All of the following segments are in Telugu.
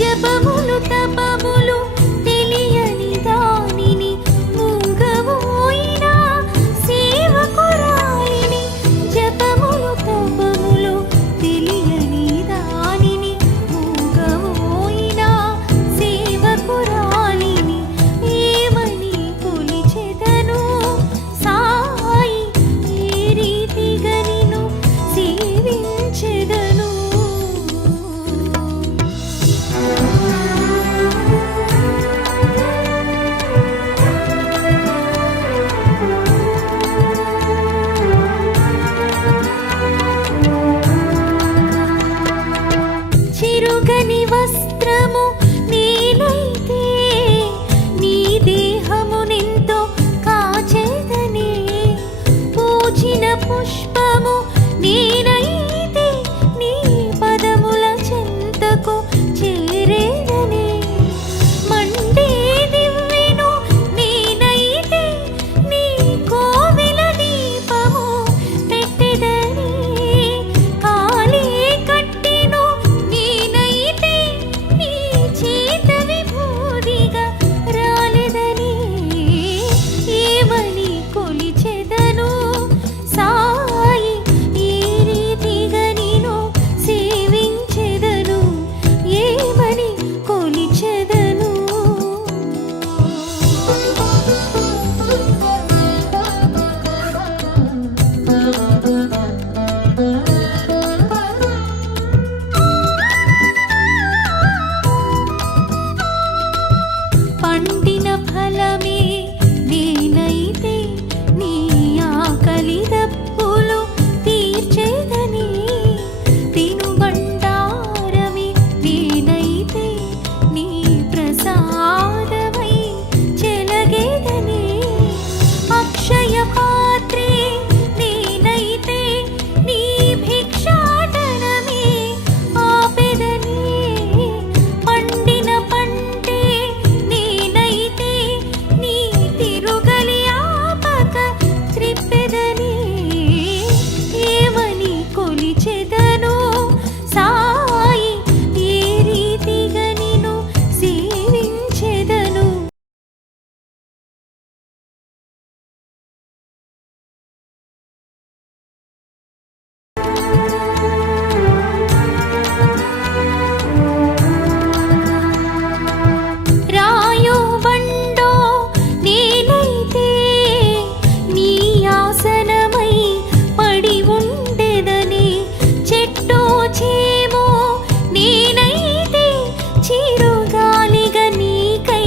జపములు తపములు తెలియని దానిని మూగవోయిన సేవకురాలిని జపములు తపములు తెలియని దానిని మూగవోయిన సేవకురాలిని ఏమని కొలిచెదను సాయి ఏ రీతిగా నిన్ను సేవించెదను. చిరుగని వస్త్రము నేనైతే నీ దేహమునెంతో కాచెదనే పూచిన పుష్పము నేనైతే నీ పదముల చెంతకు చేరేదనే మండే దివ్వెను నేనైతే నీ కోవిల దీపము పెట్టెదనే కాలే కట్టెను నేనైతే నీ చేత విభూదిగా రాలెదనే ఏమని కొలిచెదను సాయి ఏ రీతిగా నిన్ను సేవించెదను ఏమని కొలిచెదను. పండిన ఫలమే నేనైతే నీ ఆకలి దప్పులు తీర్చేదని తినుబండారమే నేనైతే నీ ప్రసాదమై చెలగేదని అక్షయ పాత్రే నేనైతే నీ భిక్షాటనమే ఆపెదని పండిన పంటే నేనైతే నీ తిరుగలి ఆపక త్రిప్పెదని ఏమని కొలిచెదను సాయి ఏ రీతిగా నిన్ను సేవించెదను. రాయో బండో నేనైతే నీ ఆసనమై పడి ఉండెదని చెట్టో చేమో నేనైతే చిరుగాలిగా నీకై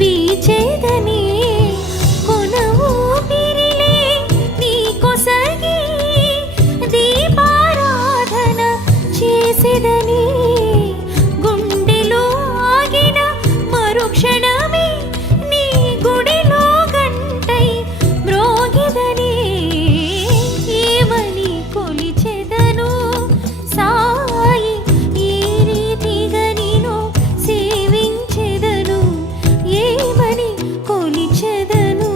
వీచేదని కొన ఊపిరిలే నీ కొసగి దీపారాధన చేసేదని గుండెలో ఆగిన మరుక్షణమే నీ గుడిలో గంటై మ్రోగిదని ఏమని కొలిచెదను సాయి ఏ రీతిగా నిన్ను సేవించెదను ఏమని కొలిచెదను.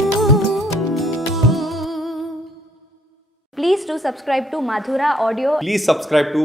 Please do subscribe to Madhura Audio. Please subscribe to